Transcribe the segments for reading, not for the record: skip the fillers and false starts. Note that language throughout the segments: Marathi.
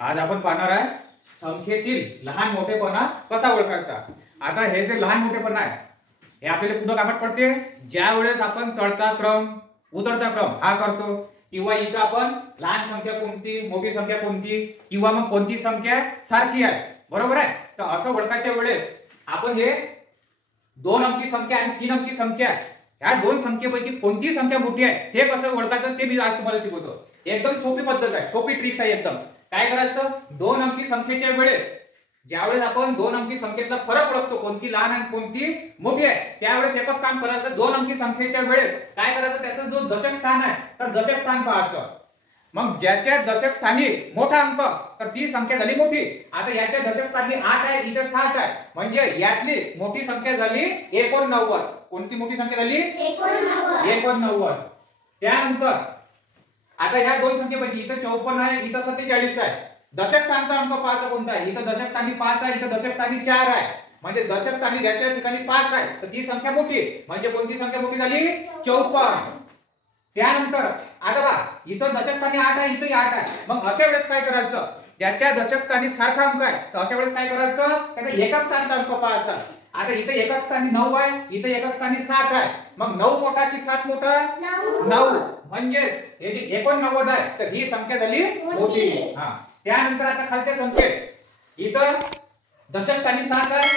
आज आपण पाहणार आहे संख्येतील लहान मोठेपणा कसा ओळखायचा। आता हे जे लहान मोठेपणा आहे हे आपल्याला कुठं कामात पडते, ज्या वेळेस आपण चढता क्रम उतरता क्रम हा करतो, किंवा इथं आपण लहान संख्या कोणती मोठी संख्या कोणती किंवा मग कोणती संख्या सारखी आहे, बरोबर आहे। तर असं ओळखायच्या वेळेस आपण हे 2 अंकी संख्या आणि 3 अंकी संख्या ह्या दोन संख्येपैकी कोणती संख्या मोठी आहे ते कसं ओळखायचं ते मी आज तुम्हाला शिकवतो। एकदम सोपी पद्धत आहे, सोपी ट्रिक्स आहे एकदम। काय करायचं, 2 अंकी संख्येच्या वेळेस ज्यावेळेस आपण 2 अंकी संख्येतला फरक ओळखतो कोणती लहान आणि कोणती मोठी आहे, त्यावेळेस एकच काम करायचं, 2 अंकी संख्येच्या वेळेस काय करायचं, त्याचा जो दशक स्थान आहे तर दशक स्थान पाहायचं। मग ज्याच्या दशक स्थानी मोठा अंक तर ती संख्या झाली मोठी। आता याच्या दशक स्थानी 8 आहे, इथे 7 आहे, म्हणजे यातली मोठी संख्या झाली 89। कोणती मोठी संख्या झाली 89। त्यानंतर आता ह्या दोन संख्येपैकी इथे 54 आहे, इथे 47 आहे, दशक स्थानचा अंक 5 कोणता आहे, इथे दशक स्थानी 5 आहे, इथे दशक स्थानी 4 आहे, म्हणजे दशक स्थानी ज्याच्या ठिकाणी 5 आहे तर ती संख्या मोठी, म्हणजे कोणती संख्या मोठी झाली 54। त्यानंतर आता बघा इथं दशक स्थानी 8 आहे, इथेही 8 आहे, मग अशा वेळेस काय करायचं, ज्याच्या दशक स्थानी सारखा अंक आहे तर अशा वेळेस काय करायचं, त्याचा एकक स्थानचा अंक पाहायचा। आता इथे एकक स्थानी 9 आहे, इथे एकक स्थानी 7 आहे, मग 9 मोठा की 7 मोठा 9, म्हणजे हे जे 89 आहे तर ही संख्या झाली मोठी। हा, त्यानंतर आता खालच्या संख्येत इथं दशक स्थानी 7 आहे,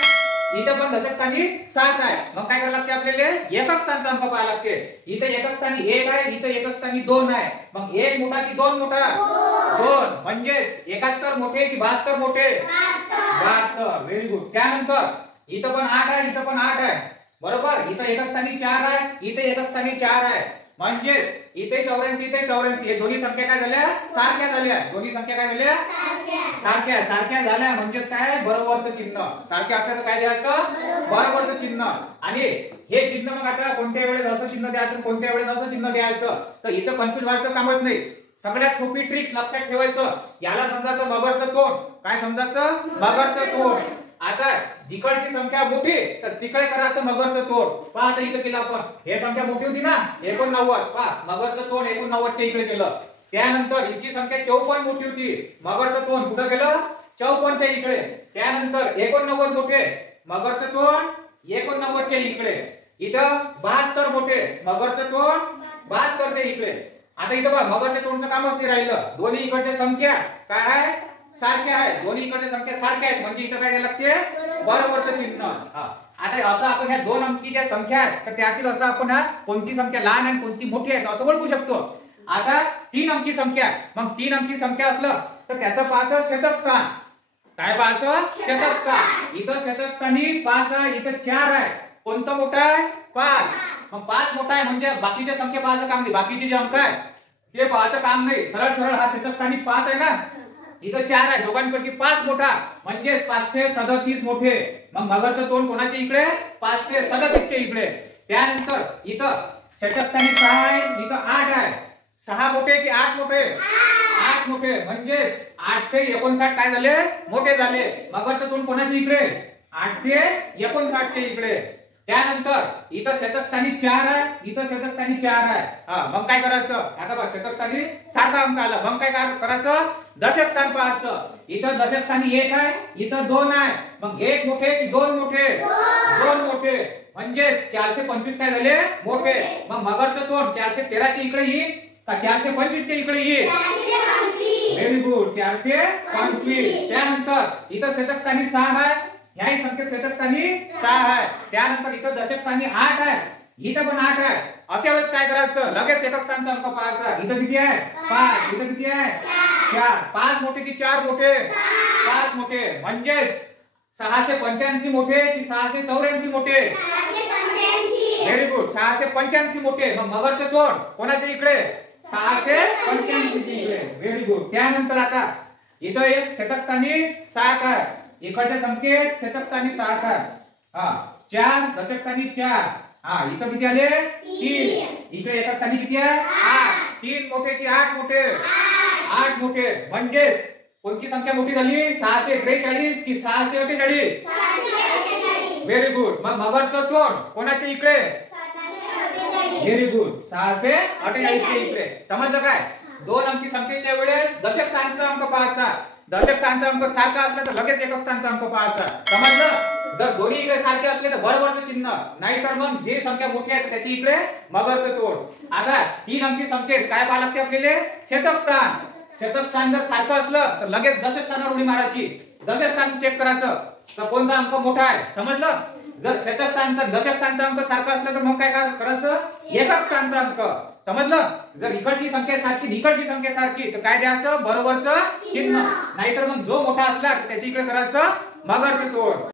इथे पण दशक स्थानी 7 आहे, मग काय करायला लागते, आपल्याला एकक स्थानचा अंक पाहायला लागते। इथे एकक स्थानी 1 आहे, इथे एकक स्थानी 2 आहे, मग 1 मोठा की 2 मोठा 2, म्हणजे 71 मोठे की 72 मोठे 72। Very good. त्यानंतर इथं पण 8 आहे, इथं पण 8 आहे, बरोबर, इथं एकक स्थानी 4 आहे, इथे एकक स्थानी 4 आहे, म्हणजे इथे 84 इथे 84, हे दोन्ही संख्या काय झाल्या सारख्या झाल्या, दोन्ही संख्या काय झाल्या सारख्या सारख्या झाल्या, म्हणजेच काय बरोबरचं चिन्ह, सारख्या असल्याचं काय द्यायचं बरोबरचं चिन्ह। आणि हे चिन्ह मग आता कोणत्या वेळेस असं चिन्ह द्यायचं कोणत्या वेळेस असं चिन्ह द्यायचं, तर इथं कन्फ्युज व्हायचं कामच नाही। सगळ्यात सोपी ट्रिक्स लक्षात ठेवायचं, याला समजायचं मगरचं तोंड, काय समजायचं मगरचं तोंड। आता जिकडची संख्या मोठी तर तिकडे करायचं मगरचं तोंड। पहा आता इथं केलं आपण, हे संख्या मोठी होती ना 89, पहा मगरचं तोंड 89 च्या इकडे केलं। त्यानंतर हिची संख्या 54 मोठी होती, मगरचं तोंड कुठं केलं 54 च्या इकडे। त्यानंतर 89 मोठे, मगरचं तोंड 89 च्या इकडे। इथं 72 मोठे, मगरचं तोंड 72 च्या इकडे। आता इथं बघा मगरच्या तोंडचं कामच नाही राहिलं, दोन्ही इकडच्या संख्या काय आहे सारख्या आहेत, दोन्ही इकडच्या संख्या सारख्या आहेत, म्हणजे इथं काय द्यायला लागते बरोबरचं चिन्ह। आता असं आपण ह्या 2 अंकी ज्या संख्या आहेत तर त्यातील असं आपण कोणती संख्या लहान आणि कोणती मोठी आहे असं ओळखू शकतो। आता 3 अंकी संख्या, मग 3 अंकी संख्या असलं तर त्याचं पाहायचं शतक स्थान, काय पाहायचं शतक स्थान। इथं शतक स्थानी 5 आहे, इथं 4 आहे, कोणतं मोठं आहे 5, मग 5 मोठा आहे, म्हणजे बाकीच्या संख्या पाहायचं काम नाही, बाकीचे जे अंक आहे ते पाहायचं काम नाही, सरळ सरळ हा शतक स्थानी 5 आहे ना, इथं 4 आहे, दोघांपैकी 5 मोठा म्हणजे 537 मोठे, मग मगरचं तोंड कोणाच्या इकडे 537 च्या इकडे। त्यानंतर इथं शतक स्थानी 6 आहे, इथं 8 आहे, 6 मोठे की 8 मोठे 8 मोठे, म्हणजे 859 काय झाले मोठे झाले, मगरचं तोंड कोणाच्या इकडे 859 च्या इकडे। त्यानंतर इथं शतक स्थानी 4 आहे, इथं शतक स्थानी 4 आहे, हा मग काय करायचं, आता बघ शतक स्थानी सारखा अंक आला, मग काय करायचं दशक स्थान पाहायचं। इथं दशक स्थानी 1 आहे, इथं 2 आहे, मग 1 मोठे की 2 मोठे 2 मोठे, म्हणजे 425 काय झाले मोठे, मग मगरचं तोंड 413 च्या इकडे येईल का 425 च्या इकडे येईल, व्हेरी गुड 425। त्यानंतर इथं शतक स्थानी 6 आहे, ह्याही संख्येत शतक स्थानी 6 आहे, त्यानंतर इथं दशक स्थानी 8 आहे, इथं पण 8 आहे, अशा वेळेस काय करायचं लगेच एकक स्थानचा अंक पाहायचा। इथं किती आहे 5, इथं किती आहे 4, 5 मोठे की 4 मोठे 5 मोठे, म्हणजे 685 मोठे की 684 मोठे, व्हेरी गुड 685 मोठे, मग मगरचं तोंड कोणाच्या इकडे 685 च्या इकडे, व्हेरी गुड। त्यानंतर आता इथं एक शतक स्थानी 7 आहे, इकडच्या संख्येत शतक स्थानी 7 आहे, हा 4 दशक स्थानी 4, हा इथं किती आले 3, इकडे एकक स्थानी किती आहे 8, 3 मोठे की 8 मोठे 8 मोठे, म्हणजे कोणती संख्या मोठी झाली 643 की 648, व्हेरी गुड। मग मगरचं तोंड कोणाच्या इकडे व्हेरी गुड 648 च्या इकडे, समजलं काय। दोन अंकी संख्येच्या वेळेस दशक स्थानचा अंक पाहायचा. दशक स्थानचा अंक सारखा असला तर लगेच एकक स्थानचा अंक पाहायचा. समजलं? जर दोन्ही इकडे सारखे असले तर बरोबरचं चिन्ह, नाही तर मग जी संख्या मोठी आहे त्याची इकडे मगरचं तोड. आता तीन अंकी संख्येत काय पाहावं लागते आपल्याला? शतक स्थान. शतक स्थान जर सारखं असलं तर लगेच दशक स्थानावर उडी मारायची. दशक स्थान चेक करायचं तर कोणता अंक मोठा आहे. समजलं? जर शतक स्थानचा दशक स्थानचा अंक सारखा असला तर मग काय करायचं? एकक स्थानचा अंक. समजलं? जर इकडची संख्या सारखी इकडची संख्या सारखी तर काय द्यायचं? बरोबरचं चिन्ह. नाहीतर मग जो मोठा असला त्याची इकडे करायचं मगरचं तोड.